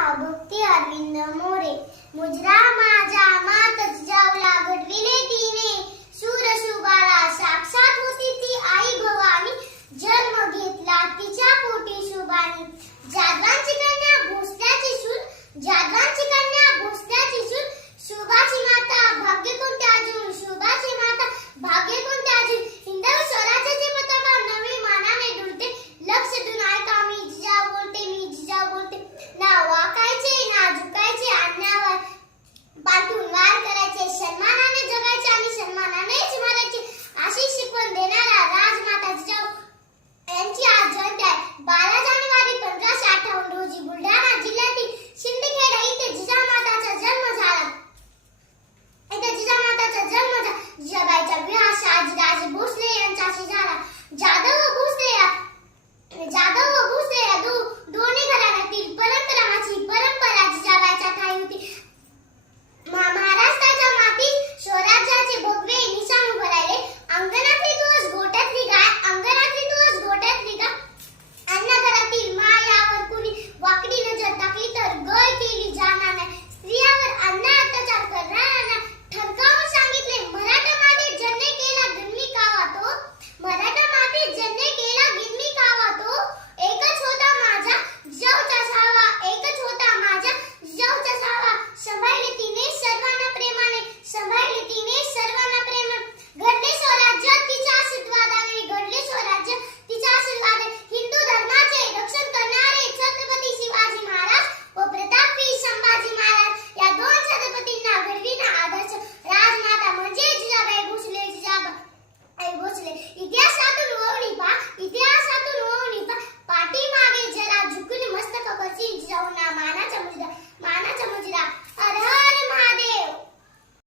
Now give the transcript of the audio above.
नाव भक्ती अरविंद मोरे. मुजरा माझा